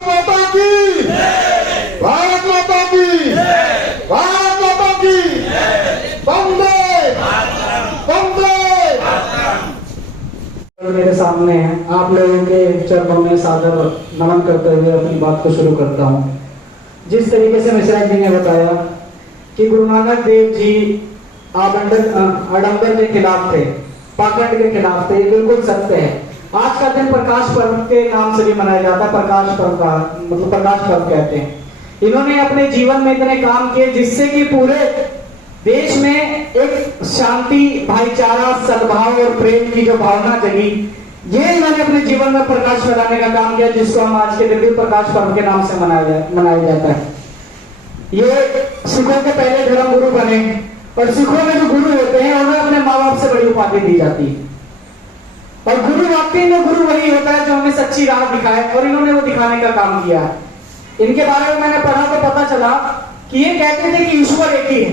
माता की भारत माता की भारत माता की वंदे वंदे। मेरे सामने है, आप लोगों के चरणों में सादर नमन करते हुए अपनी बात को शुरू करता हूँ। जिस तरीके से मिश्रा जी ने बताया कि गुरु नानक देव जी आडंबर के खिलाफ थे, पाखंड के खिलाफ थे, ये बिल्कुल सत्य है। आज का दिन प्रकाश पर्व के नाम से भी मनाया जाता है। प्रकाश पर्व का मतलब प्रकाश पर्व कहते हैं। इन्होंने अपने जीवन में इतने काम किए जिससे कि पूरे देश में एक शांति, भाईचारा, सद्भाव और प्रेम की जो भावना जगी, ये इन्होंने अपने जीवन में प्रकाश फैलाने का काम किया, जिसको हम आज के दिन भी प्रकाश पर्व के नाम से मनाया जाता है। ये सिखों के पहले धर्म गुरु बने और सिखों में जो गुरु होते हैं उन्हें अपने माँ बाप से बड़ी उपाधि दी जाती है। और गुरु वाकई में गुरु वही होता है जो हमें सच्ची राह दिखाए, और इन्होंने वो दिखाने का काम किया। इनके बारे में मैंने पढ़ा तो पता चला कि ये कहते थे कि ईश्वर एक ही है,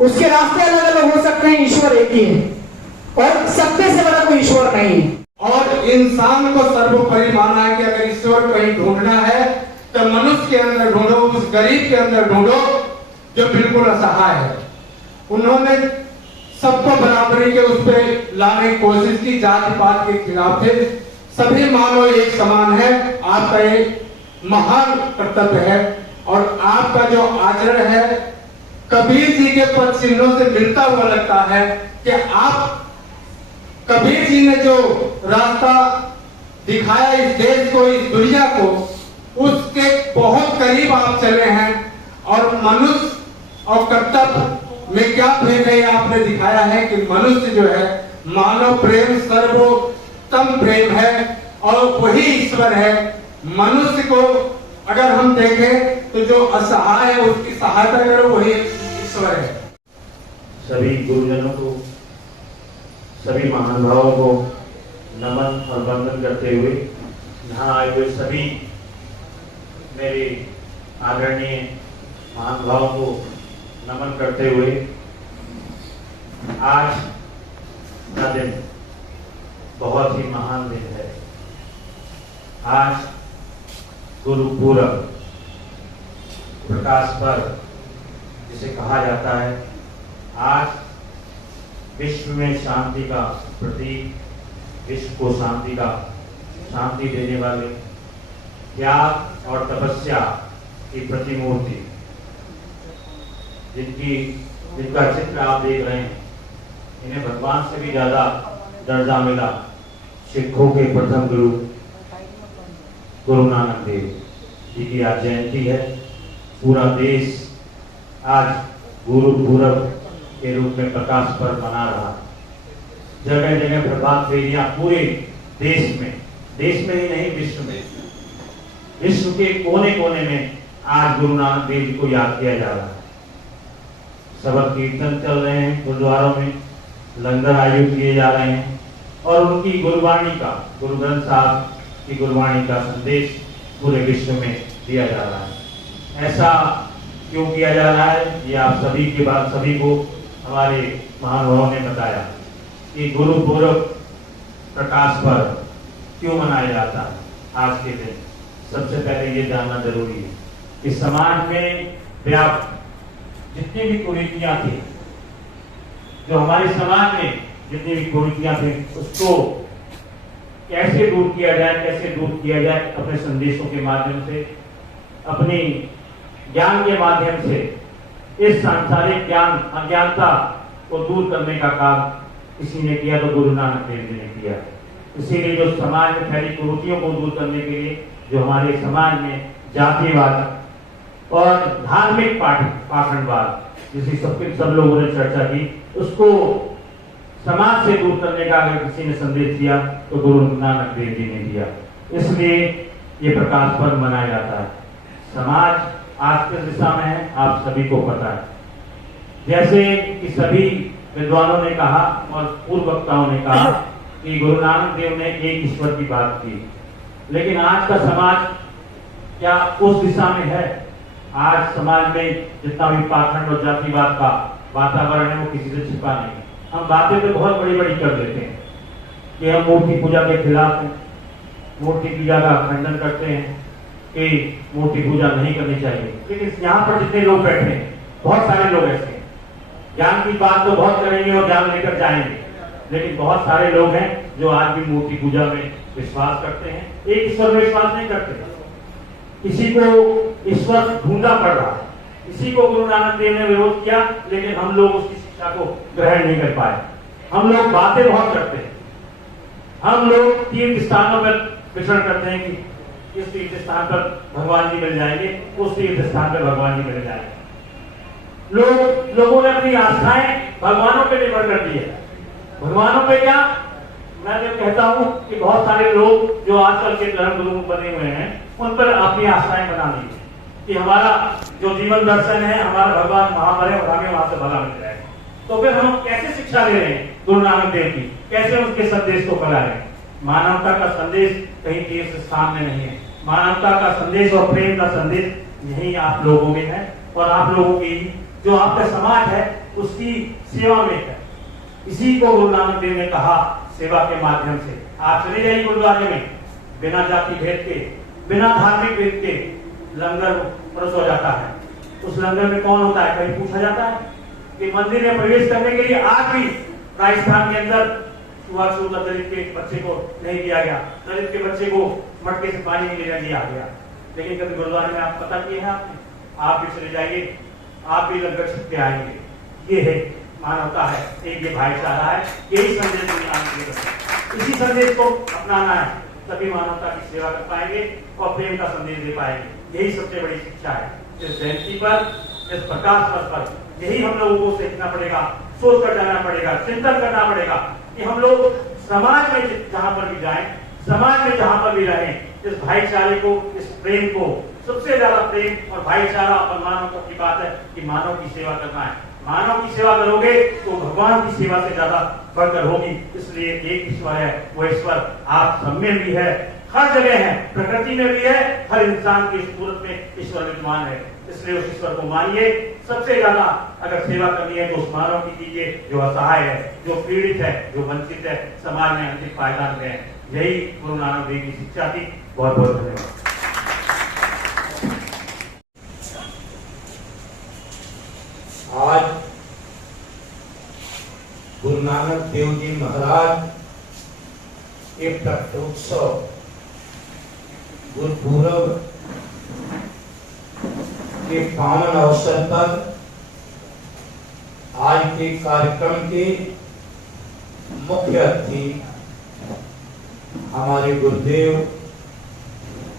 उसके रास्ते अलग अलग हो सकते हैं, ईश्वर एक ही है और सत्य से बड़ा कोई ईश्वर नहीं है। और इंसान को सर्वोपरि माना है कि अगर ईश्वर कहीं ढूंढना है तो मनुष्य के अंदर ढूंढो, उस गरीब के अंदर ढूंढो जो बिल्कुल असहाय है। उन्होंने सबको बराबरी के उस पर लाने की कोशिश की, जाति पात के खिलाफ थे। सभी मानव एक समान है। आपका एक महान कर्तव्य है और आपका जो आचरण है कबीर जी के पद चिन्हों से मिलता हुआ लगता है कि आप कबीर जी ने जो रास्ता दिखाया इस देश को, इस दुनिया को, उसके बहुत करीब आप चले हैं। और मनुष्य और कर्तव्य में क्या भेद है आपने दिखाया है कि मनुष्य जो है मानव प्रेम सर्वोत्तम प्रेम है और वही ईश्वर है। मनुष्य को अगर हम देखें तो जो असहाय है उसकी सहायता करो, वही ईश्वर है। सभी गुरुजनों को, सभी महानुभावों को नमन और वंदन करते हुए यहाँ आए हुए सभी मेरे आदरणीय महानुभावों को नमन करते हुए, आज का दिन बहुत ही महान दिन है। आज गुरु पूरब, प्रकाश पर्व जिसे कहा जाता है। आज विश्व में शांति का प्रतीक, विश्व को शांति देने वाले, त्याग और तपस्या की प्रतिमूर्ति, जिनका चित्र आप देख रहे हैं, इन्हें भगवान से भी ज्यादा दर्जा मिला। सिखों के प्रथम गुरु गुरु नानक देव जी की आज जयंती है। पूरा देश आज गुरु पूरब के रूप में प्रकाश पर्व मना रहा। जगह जगह प्रभात फेरियां पूरे देश में ही नहीं, विश्व के कोने कोने में आज गुरु नानक देव जी को याद किया जा रहा है। सबक कीर्तन चल रहे हैं गुरुद्वारों में, लंगर आयोजित किए जा रहे हैं और उनकी गुरुवाणी का, गुरु ग्रंथ साहब की गुरुवाणी का संदेश पूरे विश्व में दिया जा रहा है। ऐसा क्यों किया जा रहा है, ये आप सभी को हमारे महानुभावों ने बताया कि गुरु पूरब प्रकाश पर्व क्यों मनाया जाता है आज के दिन। सबसे पहले ये जानना जरूरी है कि समाज में व्याप्त जितनी भी कुरीतियां थी, जो हमारे समाज में जितनी भी कुरीतियां थी, उसको कैसे दूर किया जाए अपने संदेशों के माध्यम से, अपनी ज्ञान के माध्यम से। इस सांसारिक ज्ञान अज्ञानता को दूर करने का काम किसी ने किया तो गुरु नानक देव जी ने किया। इसीलिए जो समाज में फैली कुरीतियों को दूर करने के लिए, जो हमारे समाज में जातिवाद और धार्मिक पाखंडवाद जिसकी सब लोगों ने चर्चा की, उसको समाज से दूर करने का अगर किसी ने संदेश दिया तो गुरु नानक देव जी ने दिया। इसलिए ये प्रकाश पर्व मनाया जाता है। समाज आज किस दिशा में है आप सभी को पता है। जैसे कि सभी विद्वानों ने कहा और पूर्व वक्ताओं ने कहा कि गुरु नानक देव ने एक ईश्वर की बात की, लेकिन आज का समाज क्या उस दिशा में है? आज समाज में जितना भी पाखंड और जातिवाद का वातावरण है वो किसी से छिपा नहीं। हम बातें तो बहुत बड़ी बड़ी कर देते हैं कि हम मूर्ति पूजा के खिलाफ हैं, मूर्ति पूजा का खंडन करते हैं, कि मूर्ति पूजा नहीं करनी चाहिए, लेकिन यहाँ पर जितने लोग बैठे हैं बहुत सारे लोग ऐसे हैं, ज्ञान की बात तो बहुत करेंगे और ज्ञान लेकर जाएंगे, लेकिन बहुत सारे लोग हैं जो आज भी मूर्ति पूजा में विश्वास करते हैं, एक ईश्वर में विश्वास नहीं करते। किसी को ईश्वर ढूंढना पड़ रहा है, इसी को गुरु नानक देव ने विरोध किया, लेकिन हम लोग उसकी शिक्षा को ग्रहण नहीं कर पाए। हम लोग बातें बहुत करते हैं, हम लोग तीर्थ स्थानों पर विचरण करते हैं कि इस तीर्थ स्थान पर भगवान जी मिल जाएंगे, उस तीर्थ स्थान पर भगवान जी मिल जाएंगे। लोगों ने अपनी आस्थाएं भगवानों पे निर्भर कर दी है। भगवानों पे क्या, मैं तो कहता हूं कि बहुत सारे लोग जो आजकल के धर्म गुरु बने हुए हैं उन पर अपनी आस्थाएं बना दी है कि हमारा जो जीवन दर्शन है, हमारा भगवान वहां पर है और हमें वहां से भला मिल जाएगा। तो फिर हम कैसे शिक्षा ले रहे हैं गुरु नानक देव की, कैसे उसके संदेश को फैला रहे हैं? मानवता का संदेश कहीं तीर्थ स्थान में नहीं है, मानवता का संदेश और प्रेम का संदेश यही आप लोगों में है, और आप लोगों की जो आपका समाज है उसकी सेवा में है। इसी को गुरु नानक देव ने कहा, सेवा के माध्यम से आप चले जाइए गुरुद्वारे में, बिना जाति भेद के, बिना धार्मिक भेद के लंगर परोसा जाता है। उस लंगर में कौन होता है, कहीं पूछा जाता है कि मंदिर में प्रवेश करने के लिए आज भी राजस्थान के अंदर छुआछूत दलित के बच्चे को नहीं दिया गया, दलित के बच्चे को मटके से पानी नहीं दिया गया। लेकिन कभी गुरुद्वारे में आप पता किए हैं आपने, आप भी चले जाइए, आप भी लंगर छक के आएंगे। ये है मानवता है, एक ये भाईचारा है, यही संदेश इसी संदेश को अपनाना है, तभी मानवता की सेवा कर पाएंगे और प्रेम का संदेश दे पाएंगे। यही सबसे बड़ी शिक्षा है। इस जयंती पर, इस प्रकाश पर्व पर यही हम लोगों को सीखना पड़ेगा, सोच कर जाना पड़ेगा, चिंतन करना पड़ेगा कि हम लोग समाज में जहां पर भी जाएं, समाज में जहां पर भी रहें, इस भाईचारे को, इस प्रेम को, सबसे ज्यादा प्रेम और भाईचारा और मानवता की बात है कि मानव की सेवा करना है। मानव की सेवा करोगे तो भगवान की सेवा से ज्यादा बढ़कर होगी। इसलिए एक ईश्वर है, वो ईश्वर आप सब में भी है, हर जगह है, प्रकृति में भी है, हर इंसान की सूरत में ईश्वर विद्यमान है। इसलिए उस ईश्वर को मानिए। सबसे ज्यादा अगर सेवा करनी है तो उस मानव की कीजिए जो असहाय है, जो पीड़ित है, जो वंचित है, समाज में अधिक पायदान में है। यही गुरु नानक देव की शिक्षा थी। बहुत बहुत धन्यवाद। आज गुरु नानक देव जी महाराज के प्रकटोत्सव गुरुपूर्व के पावन अवसर पर आज के कार्यक्रम के मुख्य अतिथि हमारे गुरुदेव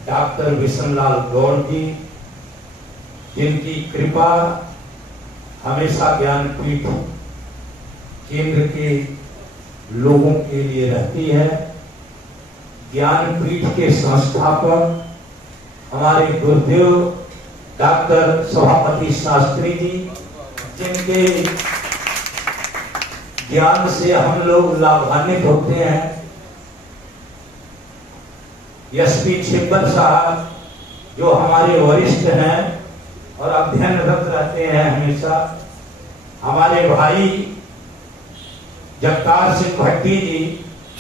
डॉक्टर विशनलाल गौड़ जी, जिनकी कृपा हमेशा ज्ञानपीठ केंद्र के लोगों के लिए रहती है। ज्ञानपीठ के संस्थापक हमारे गुरुदेव डॉक्टर सभापति शास्त्री जी, जिनके ज्ञान से हम लोग लाभान्वित होते हैं। एसपी छिब्बर साहब जो हमारे वरिष्ठ हैं और अध्ययनरत रहते हैं हमेशा। हमारे भाई जगतार सिंह भट्टी जी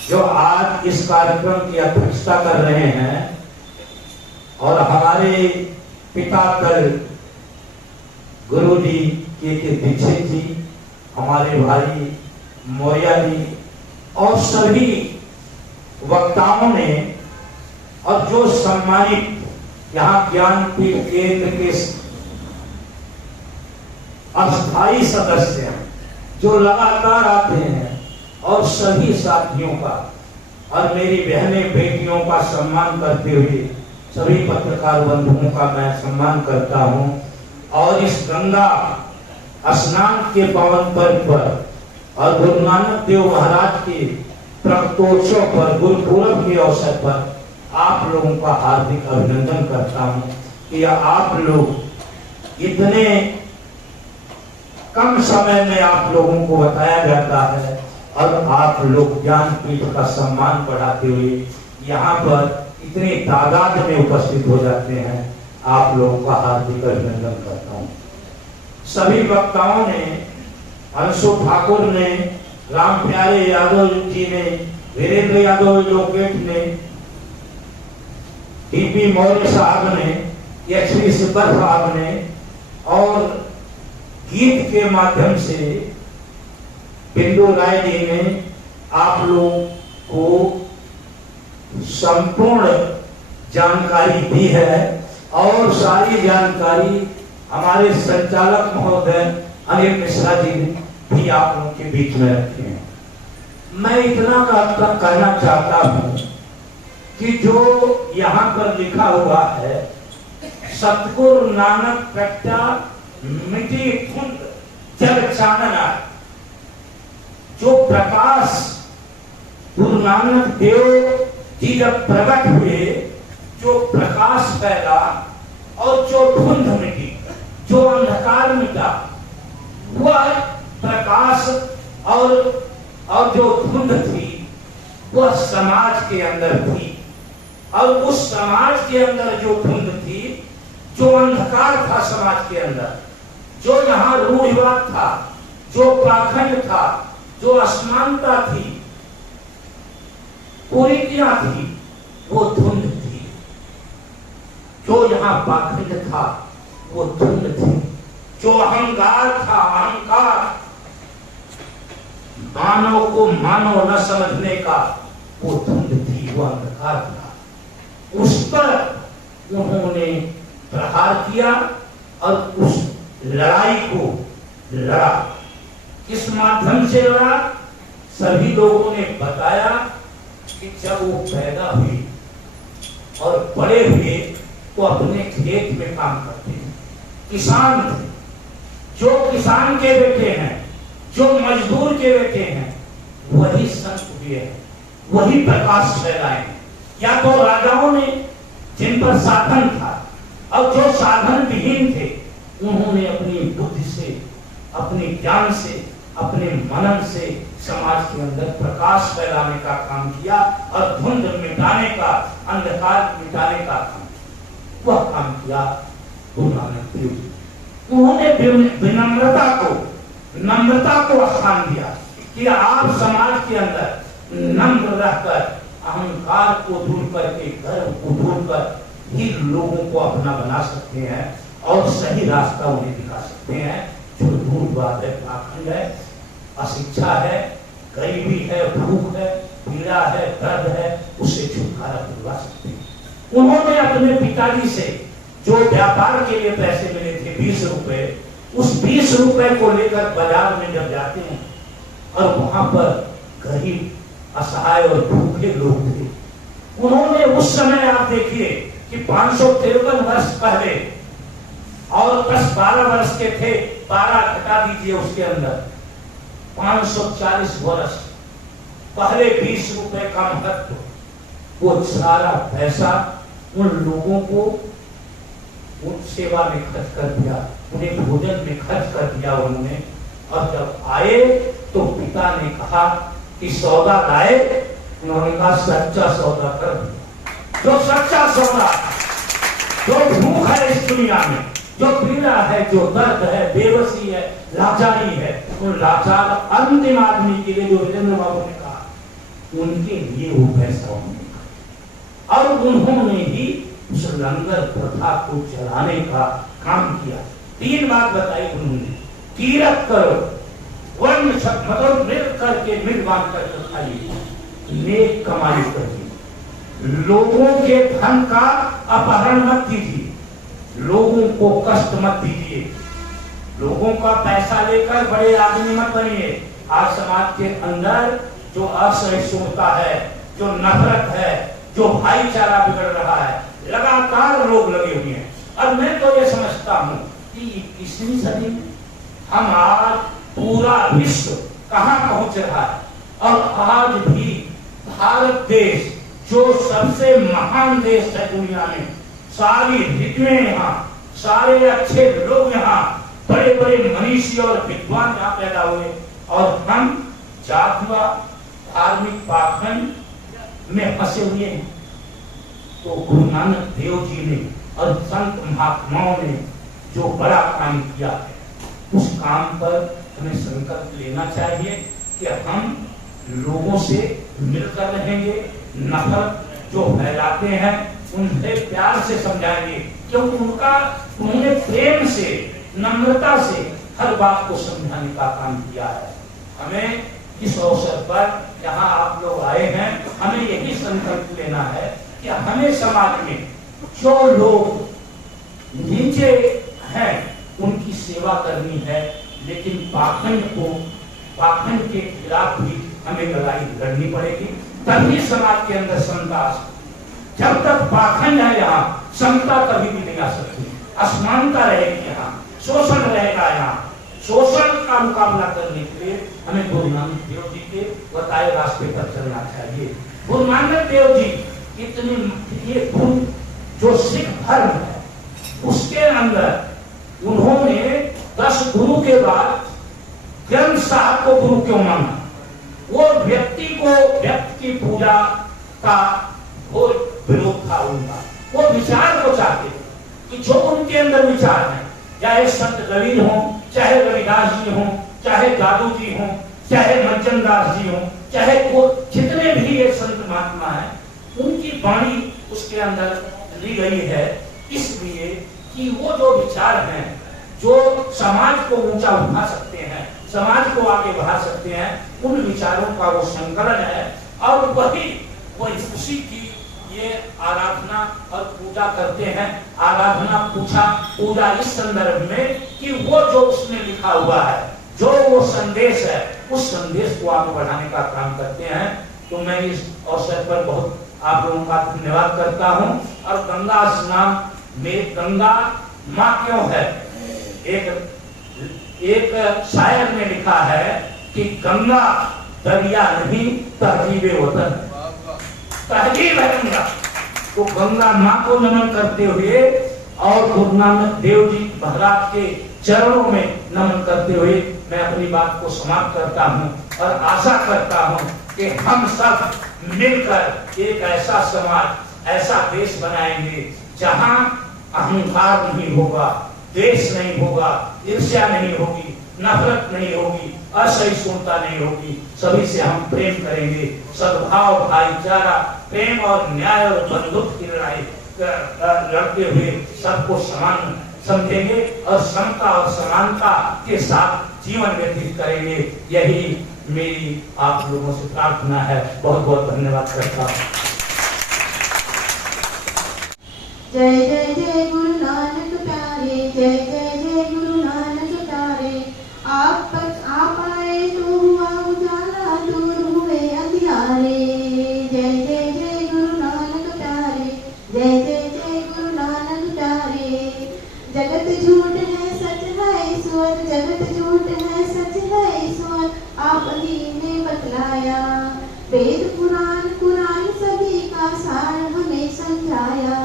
जो आज इस कार्यक्रम की अध्यक्षता कर रहे हैं, और हमारे पिता कल गुरु जी के दीक्षित जी, हमारे भाई मौर्य जी और सभी वक्ताओं ने, और जो सम्मानित यहाँ ज्ञानपीठ केंद्र के अस्थायी सदस्य हैं जो लगातार आते हैं, और सभी साथियों का और मेरी बहनें बेटियों का सम्मान करते हुए सभी पत्रकार बंधुओं का मैं सम्मान करता हूं। और इस गंगा स्नान के पावन पर्व पर और गुरु नानक देव महाराज के प्रकटोत्सव पर, गुरुपूर्व के अवसर पर आप लोगों का हार्दिक अभिनंदन करता हूं कि आप लोग इतने कम समय में आप लोगों को बताया जाता है और आप लोग ज्ञानपीठ का सम्मान बढ़ाते हुए यहाँ पर इतनी तादाद में उपस्थित हो जाते हैं। आप लोगों का हार्दिक अभिनंदन करता हूँ। सभी वक्ताओं ने, अंशु ठाकुर ने, राम प्यारे यादव जी ने, वीरेंद्र यादव लोकेट ने, टीपी मौर्य साहब ने, एचपी सिब्बल साहब ने और गीत के माध्यम से बिंदु राय जी ने आप लोगों को संपूर्ण जानकारी दी है और सारी जानकारी हमारे संचालक महोदय अनिल मिश्रा जी ने भी आप लोगों के बीच में रखे हैं। मैं इतना कहना चाहता हूं कि जो यहाँ पर लिखा हुआ है, सतगुरु नानक प्रगटा मिटी धुंध जग चानना, जो प्रकाश गुरु नानक देव जी जब प्रकट हुए, जो प्रकाश फैला और जो धुंध मिटी, जो अंधकार मिटा, वह प्रकाश और जो धुंध थी वह समाज के अंदर थी। और उस समाज के अंदर जो धुंध थी, जो अंधकार था समाज के अंदर, जो यहाँ रूढ़िवाद था, जो पाखंड था, जो असमानता थी, कुरीतियां थी, वो धुंध थी। जो यहाँ पाखंड था वो धुंध थी। जो अहंकार था, अहंकार मानव को मानव न समझने का, वो धुंध थी, वो अंधकार था। उस पर उन्होंने प्रहार किया और उस लड़ाई को लड़ा। किस माध्यम से लड़ा? सभी लोगों ने बताया कि जब वो पैदा हुए और बड़े हुए तो अपने खेत में काम करते हैं, किसान थे। जो किसान के बेटे हैं, जो मजदूर के बेटे हैं, वही संत हुए हैं, वही प्रकाश फैलाए। या तो राजाओं ने, जिन पर साधन था, और जो साधन विहीन थे, उन्होंने अपनी बुद्धि से, अपने ज्ञान से, अपने मनन से समाज के अंदर प्रकाश फैलाने का काम किया और धुंध मिटाने का, अंधकार मिटाने का काम, वह काम किया गुरु नानक देव। उन्होंने नम्रता को स्थान दिया कि आप समाज के अंदर नम्र रहकर, अहंकार को दूर करके, गर्व को दूर कर ही लोगों को अपना बना सकते हैं और सही रास्ता उन्हें दिखा सकते हैं। जो रूढ़िवाद है, पाखंड है, अशिक्षा है, गरीबी है, भूख है, पीड़ा है, दर्द है, उससे छुटकारा दिलवा सकते हैं। उन्होंने अपने पिताजी से जो व्यापार के लिए पैसे मिले थे 20 रुपए, उस 20 रुपए को लेकर बाजार में जब जाते हैं और वहां पर गरीब, असहाय और भूखे लोग थे, उन्होंने उस समय, आप देखिए कि 553 वर्ष पहले, और 10-12 वर्ष के थे, 12 घटा दीजिए उसके अंदर, 540 वर्ष पहले 20 रुपए का महत्व, वो सारा पैसा उन लोगों को उन सेवा में खर्च कर दिया, उन्हें भोजन में खर्च कर दिया उन्होंने। और जब आए तो पिता ने कहा कि सौदा लाए, उन्होंने कहा सच्चा सौदा कर दिया। जो सच्चा सौदा, जो भूख है इस दुनिया में, जो पीड़ा है, जो दर्द है, बेबसी है, लाचारी है, उन लाचार अंतिम आदमी के लिए, जो वीरेंद्र बाबू ने कहा, उनके लिए वो पैसा उन्होंने, और उन्होंने ही उस लंगर प्रथा को चलाने का काम किया। 3 बात बताई उन्होंने, तीरथ करो, वन मतलब मिल करके, मिल बांध करके खाइए, नेक कमाई करिए, लोगों के धन का अपहरण मत कीजिए, लोगों को कष्ट मत दीजिए, लोगों का पैसा लेकर बड़े आदमी मत बनिए। आज समाज के अंदर जो असहिष्णुता है, जो नफरत है, जो भाईचारा बिगड़ रहा है, लगातार लोग लगे हुए हैं। और मैं तो ये समझता हूं कि 21वीं सदी में हम आज पूरा विश्व कहां पहुंच रहा है, और आज भी भारत देश जो सबसे महान देश है दुनिया में, सारी ऋतुएं यहाँ, सारे अच्छे लोग यहाँ, बड़े बड़े मनीषी और विद्वान यहाँ पैदा हुए, और हम जातिवाद, धार्मिक पाखंड में फंसे हुए हैं। तो गुरु नानक देव जी ने और संत महात्माओं ने जो बड़ा काम किया है, उस काम पर हमें संकल्प लेना चाहिए कि हम लोगों से मिलकर रहेंगे। नफरत जो फैलाते हैं, उन्हें प्यार से समझाएंगे, क्योंकि उन्होंने प्रेम से, नम्रता से हर बात को समझाने का काम किया है। हमें इस अवसर पर यहाँ आप लोग आए हैं, हमें यही संकल्प लेना है कि हमें समाज में जो लोग नीचे हैं उनकी सेवा करनी है, लेकिन पाखंड के खिलाफ भी हमें लड़ाई लड़नी पड़ेगी, तभी समाज के अंदर समता आ सकती। जब तक पाखंड है यहाँ, समता कभी भी नहीं आ सकती, असमानता रहेगी यहाँ, शोषण रहेगा यहाँ। शोषण का मुकाबला करने के लिए हमें गुरु नानक देव जी के बताए रास्ते पर चलना चाहिए। गुरु नानक देव जी ये जो सिख धर्म है उसके अंदर उन्होंने 10 गुरु के बाद ग्रंथ साहब को गुरु क्यों माना? वो व्यक्ति की पूजा का वो विरोध था उनका। वो विचार को चाहते कि जो उनके अंदर विचार है, चाहे संत कबीर हो, चाहे रविदास जी हो, चाहे दादू जी हो, चाहे मंचन दास जी हो, चाहे वो जितने भी ये संत महात्मा है, उनकी वाणी उसके अंदर ली गई है, इसलिए कि वो जो विचार हैं, जो समाज को ऊंचा उठा सकते हैं, समाज को आगे बढ़ा सकते हैं, उन विचारों का वो संकलन है। और वही उसी की ये आराधना और पूजा करते हैं। आराधना पूजा इस संदर्भ में कि वो जो उसमें लिखा हुआ है, जो वो संदेश है, उस संदेश को आगे बढ़ाने का काम करते हैं। तो मैं इस अवसर पर बहुत आप लोगों का धन्यवाद करता हूं। और गंगा स्नान में गंगा माँ क्यों है? एक शायर ने लिखा है कि गंगा दरिया नहीं, तहजीबे वतन, तहजीब है गंगा। तो गंगा माँ को नमन करते हुए और गुरु नानक देव जी महाराज के चरणों में नमन करते हुए मैं अपनी बात को समाप्त करता हूँ और आशा करता हूँ कि हम सब मिलकर एक ऐसा समाज, ऐसा देश बनाएंगे जहाँ अहंकार नहीं होगा, देश नहीं होगा, ईर्ष्या नहीं होगी, नफरत नहीं होगी, असहिष्णुता नहीं होगी। सभी से हम प्रेम करेंगे, सद्भाव, भाईचारा, प्रेम और न्याय और बंधुत्व की लड़ाई लड़ते हुए सबको समान समझेंगे और समता और समानता के साथ जीवन व्यतीत करेंगे। यही मेरी आप लोगों से प्रार्थना है। बहुत बहुत धन्यवाद करता हूँ। जय जय जय गुरु नानक प्यारे, जय जय जय गुरु नानक प्यारे। आप आए तो हुआ उजाला, दूर हुए अंधियारे। जय जय जय गुरु नानक प्यारे, जय जय जय गुरु नानक प्यारे। जगत झूठ है सच है ईश्वर, जगत झूठ है सच है ईश्वर, आप ही ने बतलाया। वेद पुराण कुरान सभी का सार हमें समझाया।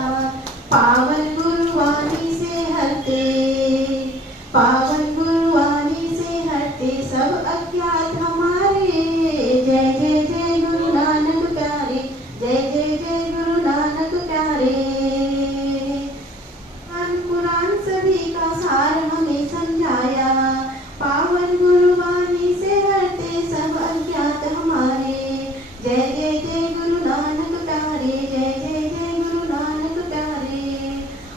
पावन गुरुवाणी से हरते, पावन गुरुवाणी से हरते सब अज्ञात हमारे। जय जय जय गुरु नानक प्यारे, जय जय जय गुरु नानक प्यारे। कुरान सभी का सार हमें समझाया। पावन गुरुवाणी से हरते सब अज्ञात हमारे। जय जय जय गुरु नानक प्यारे, जय जय जय गुरु नानक प्यारे।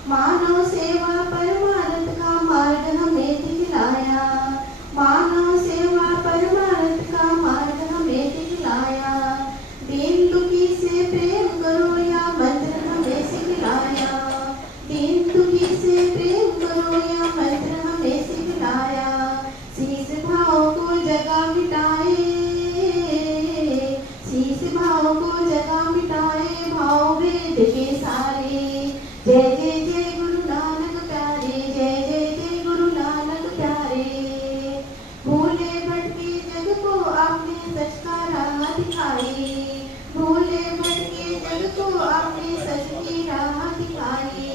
मानव सेवा परमार्थ का मार्ग हमें दिखलाया। मानव सेवा परमार्थ का मार्ग हमें दिखलाया। दीन दुखी से प्रेम करो या मंत्र हमें सिखलाया। दीन दुखी से प्रेम करो या मंत्र हमें सिखलाया। शीश भाव को जगा मिटाए, शीश भाव को जगा मिटाए, भाव वेद के सारे। जय जय जय गुरु नानक प्यारे, जय जय जय गुरु नानक प्यारे। भूले भटके जग को आपने सच का राह दिखाई। भूले भटके जग को आपने सच की राह दिखाई।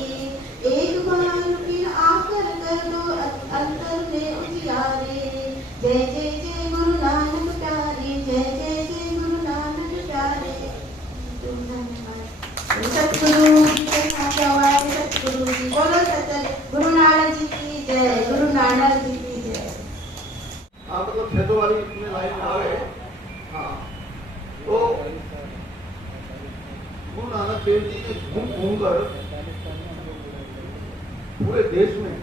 एक बार फिर आकर कर दो अंतर में उजियारे। जय जय जय गुरु नानक प्यारे, जय जय जय गुरु नानक प्यारे। सतगुरु सतगुरु जी बोलो, सच गुरु नानक जी की जय, गुरु नानक जी की जय। आप मतलब खेतों वाली में लाइन में आ गए। हाँ, तो गुरु नानक देव जी ने घूम घूम कर पूरे देश में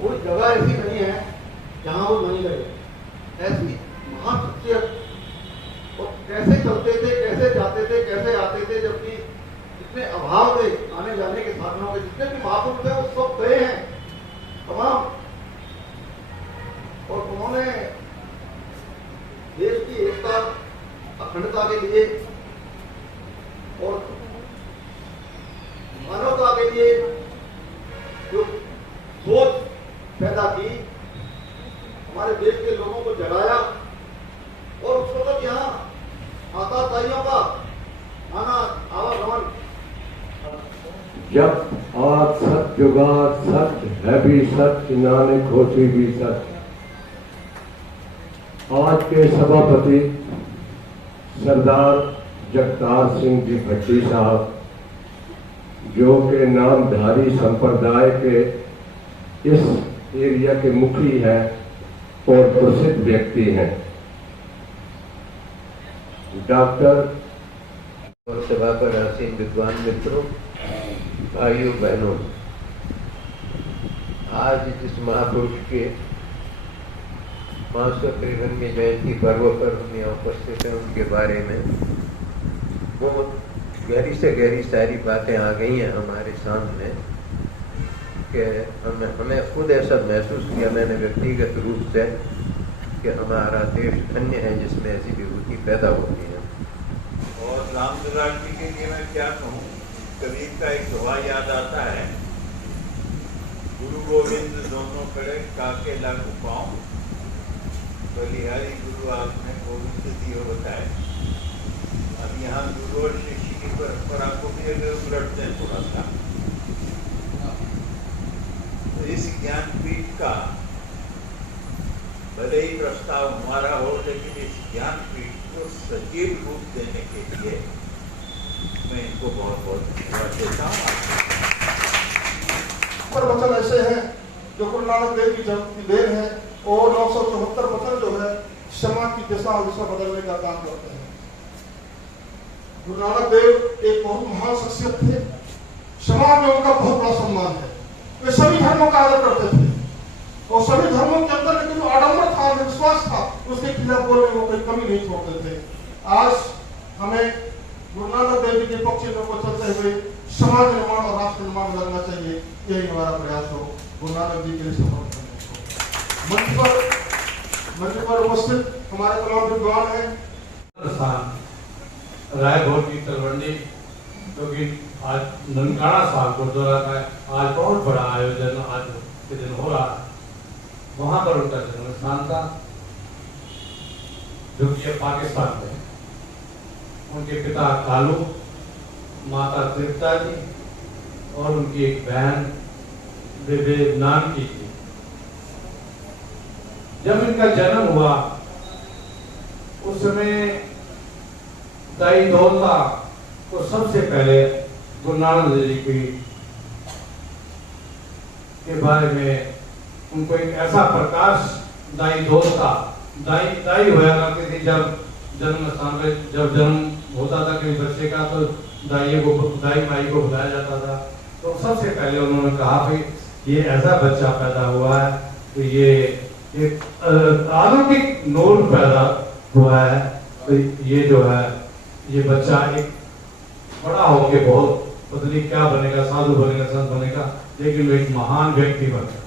कोई जगह ऐसी नहीं है जहां वो नहीं गए। ऐसी महान शख्सियत और कैसे चलते थे, कैसे जाते थे, कैसे आते थे, जबकि जितने अभाव थे आने जाने के साधनों के, जितने भी महापुरुष थे वो सब गए हैं तमाम। और उन्होंने देश की एकता अखंडता के लिए और मानवता के लिए जो सोच पैदा की, हमारे देश के लोगों को जगाया। और उस वक्त यहाँ आताताइयों का आना आवागमन, जब आज सच जुगाड़ सच है भी सच, नानक होती भी सच। आज के सभापति सरदार जगतार सिंह जी भट्टी साहब, जो के नामधारी संप्रदाय के इस एरिया के मुखी हैं और प्रसिद्ध व्यक्ति हैं। डॉक्टर और सभा पर आसीन विद्वान मित्रों, भाइयों बहनों, आज जिस महापुरुष के 553वीं जयंती पर्व पर हम यहाँ उपस्थित हैं, उनके बारे में बहुत गहरी से गहरी सारी बातें आ गई हैं हमारे सामने कि हमें खुद ऐसा महसूस किया मैंने व्यक्तिगत रूप से कि हमारा देश धन्य है जिसमें ऐसी विभूति पैदा होती है। और रामदुलार जी के लिए मैं क्या कहूँ, कबीर का एक दोहा याद आता है, गुरु गोविंद दोनों खड़े काके लागू पाऊं, बलिहारी गुरु आपने गोविंद दियो बताए। अब यहाँ गुरु और शिष्य की परंपरा को भी अगर उलटते हैं थोड़ा सा, तो इस ज्ञानपीठ का भले ही प्रस्ताव हमारा हो, लेकिन इस ज्ञानपीठ को सजीव रूप देने के लिए मैं इनको बहुत बहुत धन्यवाद देता हूँ। पर वचन ऐसे हैं जो गुरु नानक देव की देन है, और 974 वचन जो है क्षमा की दिशा बदलने का काम करते हैं। गुरु नानक देव एक बहुत महान शख्सियत थे, समाज में उनका बहुत बड़ा सम्मान है। वे सभी धर्मों का आदर करते थे और सभी धर्मों के अंदर लेकिन जो आडंबर था, विश्वास था, उसके खिलाफ बोलने में वो कोई कमी नहीं छोड़ते थे। आज हमें गुरु नानक देव जी के पक्ष में को चलते हुए समाज निर्माण और राष्ट्र निर्माण में लगना चाहिए, यही हमारा प्रयास हो। गुरु नानक जी के लिए समर्पण मंच पर उपस्थित हमारे तमाम विद्वान हैं। राय भोट की तलवंडी, क्योंकि आज ननकाना साहब गुरुद्वारा का आज बहुत बड़ा आयोजन आज के दिन हो रहा है, वहां पर उनका जन्म स्थान था, जो कि पाकिस्तान में। उनके पिता कालू, माता तृप्ता जी और उनकी एक बहन विवेक नाम की थी। जब इनका जन्म हुआ उस समय दाई दौलता को सबसे पहले गुरु नानक देव जी के बारे में उनको एक ऐसा प्रकाश, दाई दौलता दाई होया करती थी। जब जन्म स्थान में जब जन्म होता था किसी बच्चे का, तो दाई माई को बुलाया जाता था। तो सबसे पहले उन्होंने कहा कि ये ऐसा बच्चा पैदा हुआ है, तो ये एक अलौकिक नूर पैदा हुआ है, तो ये जो है ये बच्चा एक बड़ा होके बहुत पता नहीं क्या बनेगा, साधु बनेगा, संत बनेगा, लेकिन वो एक महान व्यक्ति बनेगा।